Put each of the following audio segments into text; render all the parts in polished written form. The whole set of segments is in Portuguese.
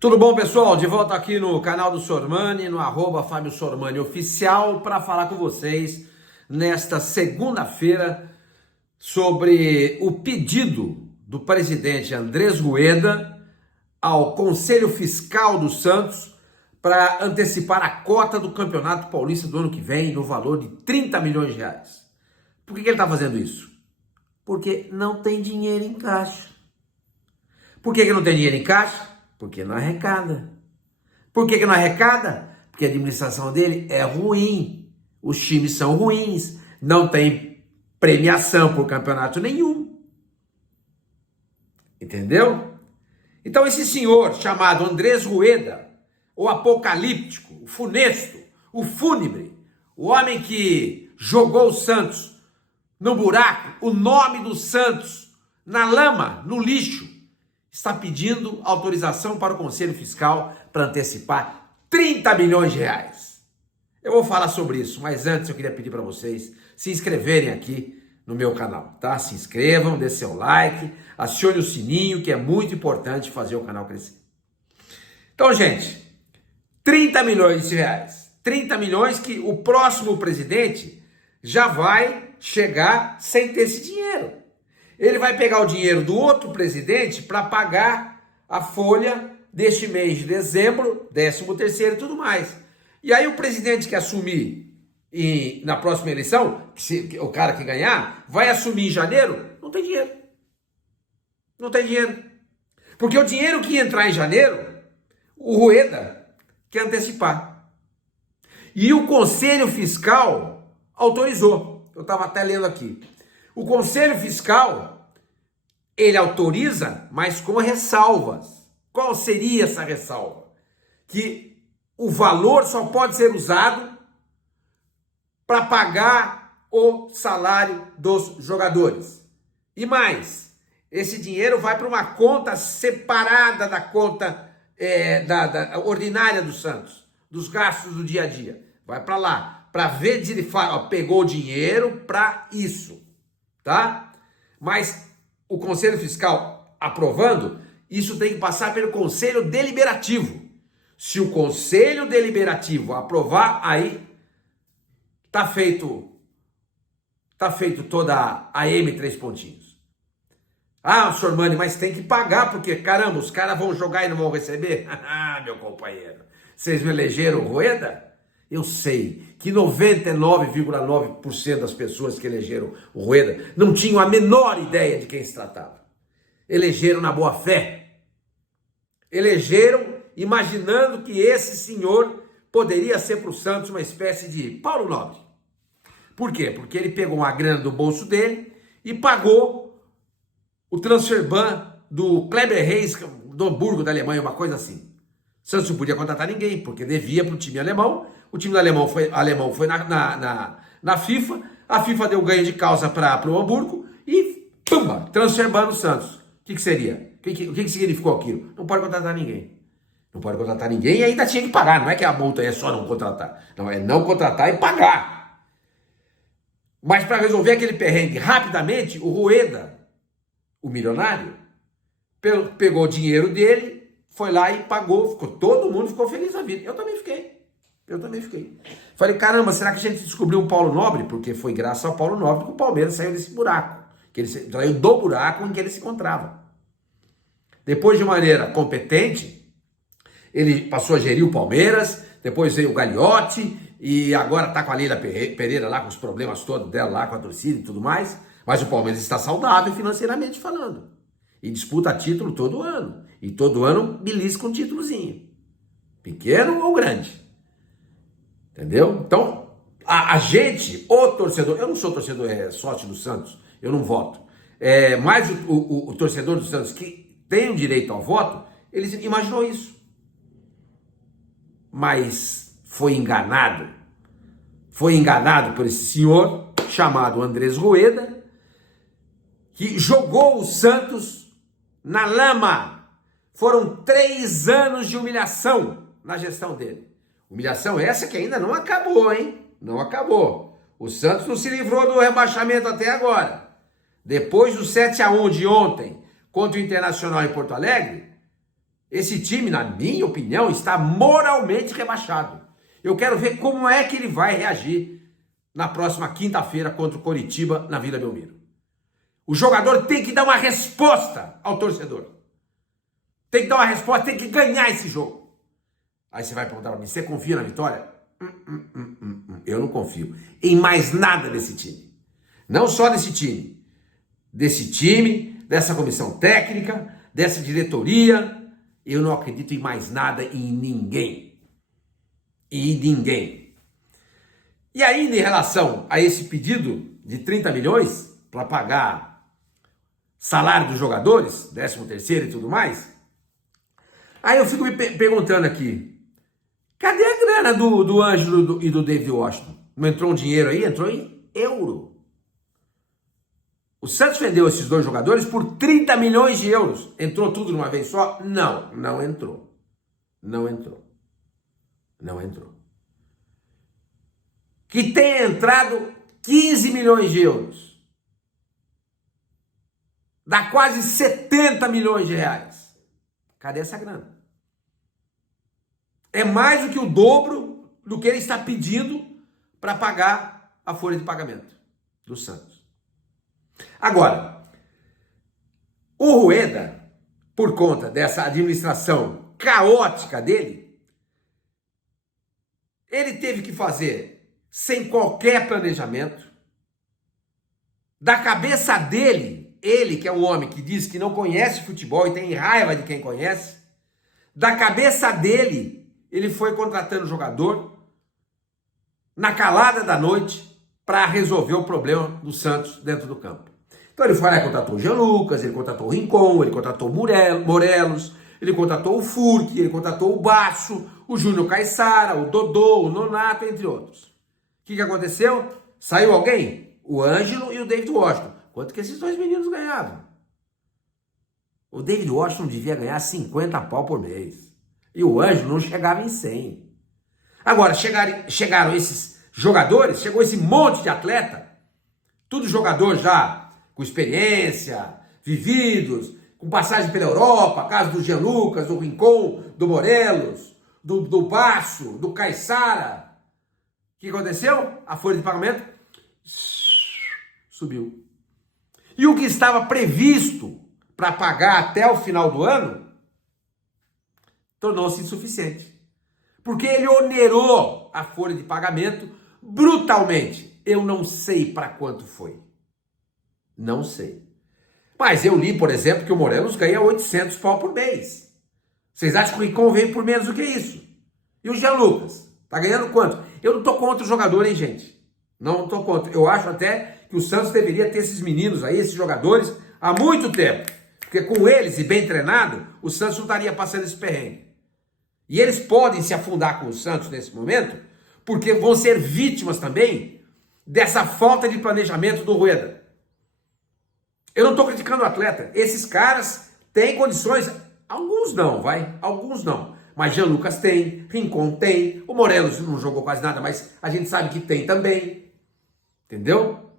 Tudo bom, pessoal? De volta aqui no canal do Sormani, no @Fábio Sormani Oficial, para falar com vocês nesta segunda-feira sobre o pedido do presidente Andrés Rueda ao Conselho Fiscal do Santos para antecipar a cota do Campeonato Paulista do ano que vem no valor de 30 milhões de reais. Por que ele está fazendo isso? Porque não tem dinheiro em caixa. Por que não tem dinheiro em caixa? Porque não arrecada. Por que não arrecada? Porque a administração dele é ruim. Os times são ruins. Não tem premiação por campeonato nenhum. Entendeu? Então esse senhor chamado Andrés Rueda, o apocalíptico, o funesto, o fúnebre, o homem que jogou o Santos no buraco, o nome do Santos na lama, no lixo, está pedindo autorização para o Conselho Fiscal para antecipar 30 milhões de reais. Eu vou falar sobre isso, mas antes eu queria pedir para vocês se inscreverem aqui no meu canal, tá? Se inscrevam, dê seu like, acione o sininho, que é muito importante fazer o canal crescer. Então, gente, 30 milhões de reais. 30 milhões que o próximo presidente já vai chegar sem ter esse dinheiro. Ele vai pegar o dinheiro do outro presidente para pagar a folha deste mês de dezembro, 13º e tudo mais. E aí o presidente que assumir na próxima eleição, o cara que ganhar, vai assumir em janeiro, não tem dinheiro. Não tem dinheiro. Porque o dinheiro que entrar em janeiro, o Rueda quer antecipar. E o Conselho Fiscal autorizou. Eu estava até lendo aqui. O Conselho Fiscal, ele autoriza, mas com ressalvas. Qual seria essa ressalva? Que o valor só pode ser usado para pagar o salário dos jogadores. E mais, esse dinheiro vai para uma conta separada da conta ordinária do Santos, dos gastos do dia a dia. Vai para lá, para ver se ele fala, pegou o dinheiro para isso. Tá? Mas o Conselho Fiscal aprovando, isso tem que passar pelo Conselho Deliberativo. Se o Conselho Deliberativo aprovar, aí tá feito toda a M 3 pontinhos. Ah, Sormani, mas tem que pagar, porque caramba, os caras vão jogar e não vão receber? Ah, meu companheiro, vocês me elegeram o Rueda? Eu sei que 99,9% das pessoas que elegeram o Rueda não tinham a menor ideia de quem se tratava. Elegeram na boa fé. Elegeram imaginando que esse senhor poderia ser para o Santos uma espécie de Paulo Nobre. Por quê? Porque ele pegou uma grana do bolso dele e pagou o transfer ban do Kleber Reis, do Hamburgo, da Alemanha, uma coisa assim. O Santos não podia contratar ninguém, porque devia para o time alemão. O time alemão foi na FIFA, a FIFA deu ganho de causa para o Hamburgo e, pumba, transferbando o Santos. O que seria? O que significou aquilo? Não pode contratar ninguém. Não pode contratar ninguém e ainda tinha que pagar. Não é que a multa é só não contratar. Não, é não contratar e pagar. Mas para resolver aquele perrengue rapidamente, o Rueda, o milionário, pegou o dinheiro dele, foi lá e pagou. Todo mundo ficou feliz na vida. Eu também fiquei. Falei, caramba, será que a gente descobriu um Paulo Nobre? Porque foi graças ao Paulo Nobre que o Palmeiras saiu desse buraco. Que ele saiu do buraco em que ele se encontrava. Depois, de maneira competente, ele passou a gerir o Palmeiras, depois veio o Gagliotti, e agora está com a Leila Pereira lá, com os problemas todos dela lá, com a torcida e tudo mais. Mas o Palmeiras está saudável financeiramente falando. E disputa título todo ano. E todo ano belisca um títulozinho. Pequeno ou grande. Entendeu? Então, a gente, o torcedor, eu não sou torcedor, sócio do Santos, eu não voto. Mas o torcedor do Santos, que tem o direito ao voto, ele imaginou isso. Mas foi enganado. Foi enganado por esse senhor chamado Andrés Rueda, que jogou o Santos na lama. Foram 3 anos de humilhação na gestão dele. Humilhação essa que ainda não acabou, hein? Não acabou. O Santos não se livrou do rebaixamento até agora. Depois do 7-1 de ontem contra o Internacional em Porto Alegre, Esse time, na minha opinião, está moralmente rebaixado. Eu quero ver como é que ele vai reagir na próxima quinta-feira contra o Coritiba na Vila Belmiro. O jogador tem que dar uma resposta ao torcedor. Tem que dar uma resposta, tem que ganhar esse jogo. Aí você vai perguntar para mim, você confia na vitória? Eu não confio em mais nada desse time. Não só desse time. Desse time, dessa comissão técnica, dessa diretoria. Eu não acredito em mais nada e em ninguém. E em ninguém. E aí, em relação a esse pedido de 30 milhões para pagar salário dos jogadores, 13º e tudo mais, aí eu fico me perguntando aqui, cadê a grana do Ângelo e do David Washington? Não entrou um dinheiro aí? Entrou em euro. O Santos vendeu esses dois jogadores por 30 milhões de euros. Entrou tudo de uma vez só? Não, não entrou. Não entrou. Não entrou. Que tenha entrado 15 milhões de euros. Dá quase 70 milhões de reais. Cadê essa grana? É mais do que o dobro do que ele está pedindo para pagar a folha de pagamento do Santos. Agora, o Rueda, por conta dessa administração caótica dele, ele teve que fazer sem qualquer planejamento, da cabeça dele, ele que é um homem que diz que não conhece futebol e tem raiva de quem conhece, da cabeça dele, ele foi contratando jogador na calada da noite para resolver o problema do Santos dentro do campo. Então ele foi lá e contratou o Jean Lucas, ele contratou o Rincon, ele contratou o Morelos, ele contratou o Furque, ele contratou o Basso, o Júnior Caissara, o Dodô, o Nonato, entre outros. O que aconteceu? Saiu alguém? O Ângelo e o David Washington. Quanto que esses dois meninos ganhavam? O David Washington devia ganhar 50 pau por mês. E o Ângelo não chegava em 100. Agora, chegaram esses jogadores, chegou esse monte de atleta, tudo jogador já com experiência, vividos, com passagem pela Europa, caso do Jean Lucas, do Rincon, do Morelos, do Basso, do Caissara. O que aconteceu? A folha de pagamento subiu. E o que estava previsto para pagar até o final do ano tornou-se insuficiente. Porque ele onerou a folha de pagamento brutalmente. Eu não sei para quanto foi. Não sei. Mas eu li, por exemplo, que o Morelos ganha 800 pau por mês. Vocês acham que o Rincon veio por menos do que isso? E o Jean Lucas? Tá ganhando quanto? Eu não tô contra o jogador, hein, gente? Não tô contra. Eu acho até que o Santos deveria ter esses meninos aí, esses jogadores, há muito tempo. Porque com eles e bem treinado, o Santos não estaria passando esse perrengue. E eles podem se afundar com o Santos nesse momento, porque vão ser vítimas também dessa falta de planejamento do Rueda. Eu não estou criticando o atleta. Esses caras têm condições. Alguns não, vai. Alguns não. Mas Jean Lucas tem, Rincon tem, o Morelos não jogou quase nada, mas a gente sabe que tem também. Entendeu?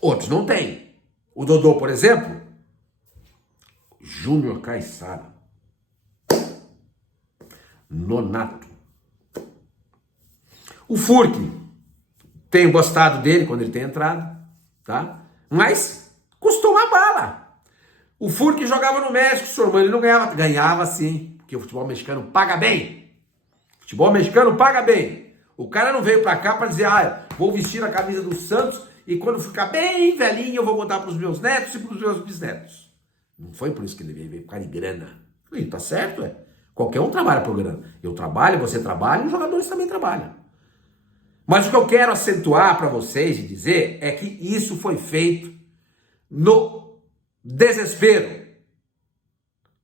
Outros não tem. O Dodô, por exemplo, Júnior Caissara, Nonato. O Furque, tenho gostado dele quando ele tem entrado, tá? Mas custou uma bala. O Furque jogava no México, senhor, mas ele não ganhava. Ganhava sim, porque o futebol mexicano paga bem. O futebol mexicano paga bem. O cara não veio pra cá pra dizer, vou vestir a camisa do Santos e quando ficar bem velhinho eu vou contar pros meus netos e pros meus bisnetos. Não foi por isso que ele veio por causa de grana. Falei, tá certo, é. Qualquer um trabalha por grana. Eu trabalho, você trabalha e os jogadores também trabalham. Mas o que eu quero acentuar para vocês e dizer é que isso foi feito no desespero.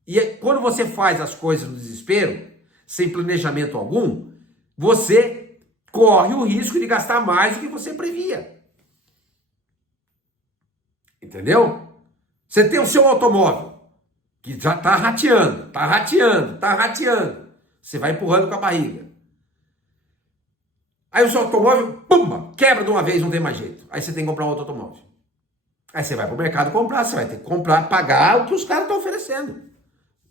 E quando você faz as coisas no desespero, sem planejamento algum, você corre o risco de gastar mais do que você previa. Entendeu? Você tem o seu automóvel, que já está rateando. Você vai empurrando com a barriga. Aí o seu automóvel, pumba, quebra de uma vez, não tem mais jeito. Aí você tem que comprar um outro automóvel. Aí você vai para o mercado comprar, você vai ter que comprar, pagar o que os caras estão oferecendo.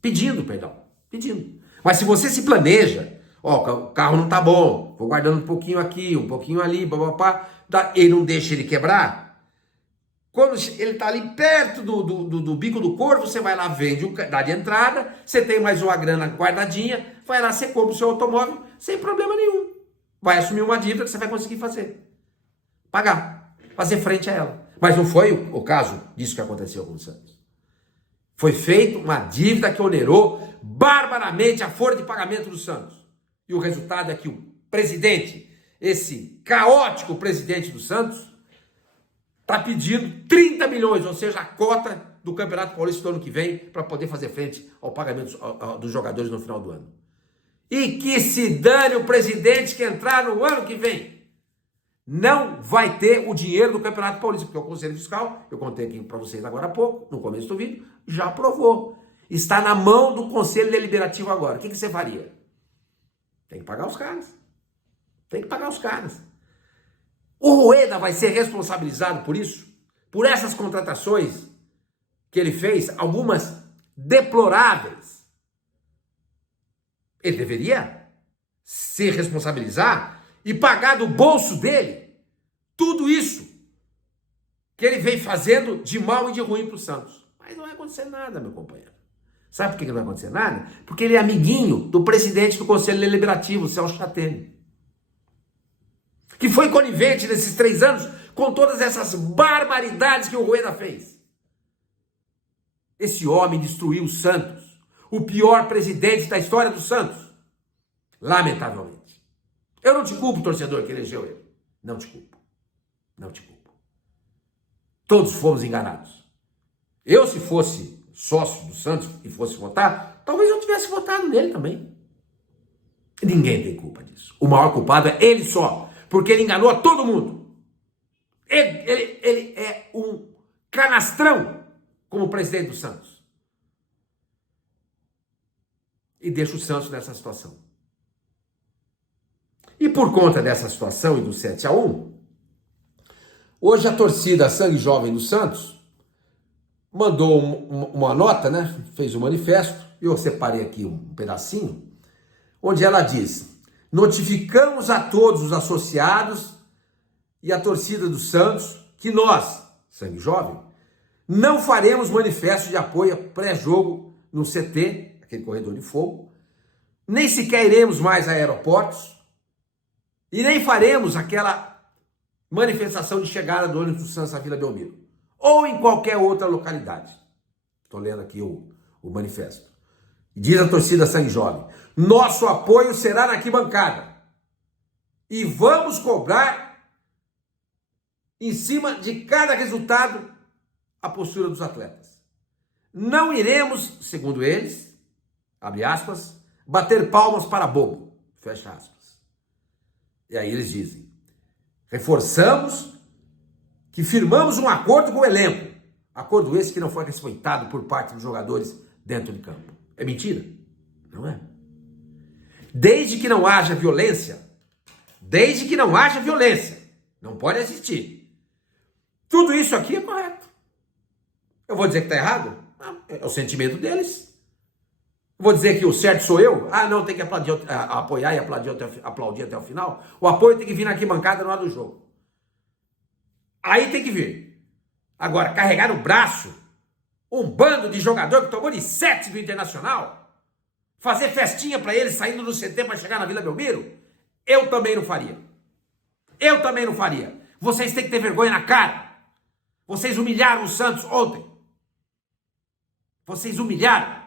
Pedindo perdão. Pedindo. Mas se você se planeja, ó, o carro não tá bom, vou guardando um pouquinho aqui, um pouquinho ali, papapá, ele não deixa ele quebrar. Quando ele tá ali perto do bico do corvo, você vai lá, vende, dá de entrada, você tem mais uma grana guardadinha, vai lá, você compra o seu automóvel sem problema nenhum. Vai assumir uma dívida que você vai conseguir fazer. Pagar. Fazer frente a ela. Mas não foi o caso disso que aconteceu com o Santos. Foi feita uma dívida que onerou barbaramente a folha de pagamento do Santos. E o resultado é que o presidente, esse caótico presidente do Santos, está pedindo 30 milhões, ou seja, a cota do Campeonato Paulista do ano que vem, para poder fazer frente ao pagamento dos jogadores no final do ano. E que se dane o presidente que entrar no ano que vem. Não vai ter o dinheiro do Campeonato Paulista, porque o Conselho Fiscal, eu contei aqui para vocês agora há pouco, no começo do vídeo, já aprovou. Está na mão do Conselho Deliberativo agora. O que você faria? Tem que pagar os caras. Tem que pagar os caras. O Rueda vai ser responsabilizado por isso? Por essas contratações que ele fez, algumas deploráveis. Ele deveria se responsabilizar e pagar do bolso dele tudo isso que ele vem fazendo de mal e de ruim para o Santos. Mas não vai acontecer nada, meu companheiro. Sabe por que não vai acontecer nada? Porque ele é amiguinho do presidente do Conselho Deliberativo, o Celso Chatene, que foi conivente nesses 3 anos com todas essas barbaridades que o Rueda fez. Esse homem destruiu o Santos, o pior presidente da história do Santos. Lamentavelmente. Eu não te culpo, torcedor, que elegeu ele. Não te culpo. Não te culpo. Todos fomos enganados. Eu, se fosse sócio do Santos e fosse votar, talvez eu tivesse votado nele também. Ninguém tem culpa disso. O maior culpado é ele só, porque ele enganou a todo mundo. Ele é um canastrão como presidente do Santos. E deixa o Santos nessa situação. E por conta dessa situação e do 7-1, hoje a torcida Sangue Jovem do Santos mandou uma nota, né? Fez um manifesto, e eu separei aqui um pedacinho, onde ela diz: notificamos a todos os associados e a torcida do Santos que nós, Sangue Jovem, não faremos manifesto de apoio a pré-jogo no CT, aquele corredor de fogo, nem sequer iremos mais a aeroportos, e nem faremos aquela manifestação de chegada do ônibus do Santos à Vila Belmiro, ou em qualquer outra localidade. Estou lendo aqui o manifesto. Diz a torcida Sangue Jovem: nosso apoio será na arquibancada e vamos cobrar em cima de cada resultado a postura dos atletas. Não iremos, segundo eles, abre aspas, bater palmas para bobo, fecha aspas. E aí eles dizem: reforçamos que firmamos um acordo com o elenco. Acordo esse que não foi respeitado por parte dos jogadores dentro de campo. É mentira? Não é. Desde que não haja violência, não pode existir. Tudo isso aqui é correto. Eu vou dizer que está errado? Não, é o sentimento deles. Vou dizer que o certo sou eu? Ah, não, tem que apoiar e aplaudir até o final. O apoio tem que vir na arquibancada na hora do jogo. Aí tem que vir. Agora, carregar no braço um bando de jogador que tomou de 7 do Internacional, fazer festinha para eles saindo do CT para chegar na Vila Belmiro, eu também não faria. Vocês têm que ter vergonha na cara. Vocês humilharam o Santos ontem. Vocês humilharam.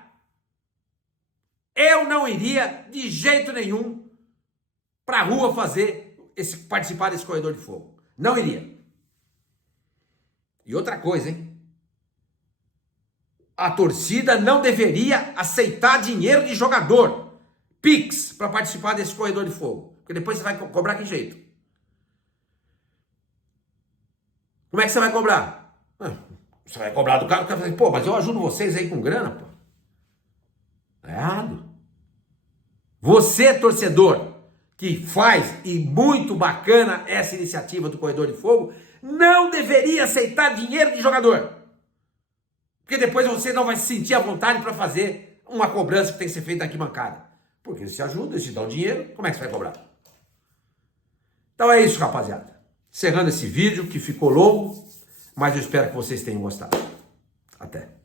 Eu não iria de jeito nenhum para a rua participar desse corredor de fogo. Não iria. E outra coisa, hein? A torcida não deveria aceitar dinheiro de jogador, Pix, para participar desse corredor de fogo. Porque depois você vai cobrar que jeito? Como é que você vai cobrar? Você vai cobrar do cara, o cara vai dizer: pô, mas eu ajudo vocês aí com grana, pô. Errado. Você, torcedor, que faz, e muito bacana essa iniciativa do Corredor de Fogo, não deveria aceitar dinheiro de jogador. Porque depois você não vai se sentir à vontade para fazer uma cobrança que tem que ser feita aqui bancada. Porque eles te ajudam, eles te dão dinheiro, como é que você vai cobrar? Então é isso, rapaziada. Encerrando esse vídeo que ficou longo, mas eu espero que vocês tenham gostado. Até.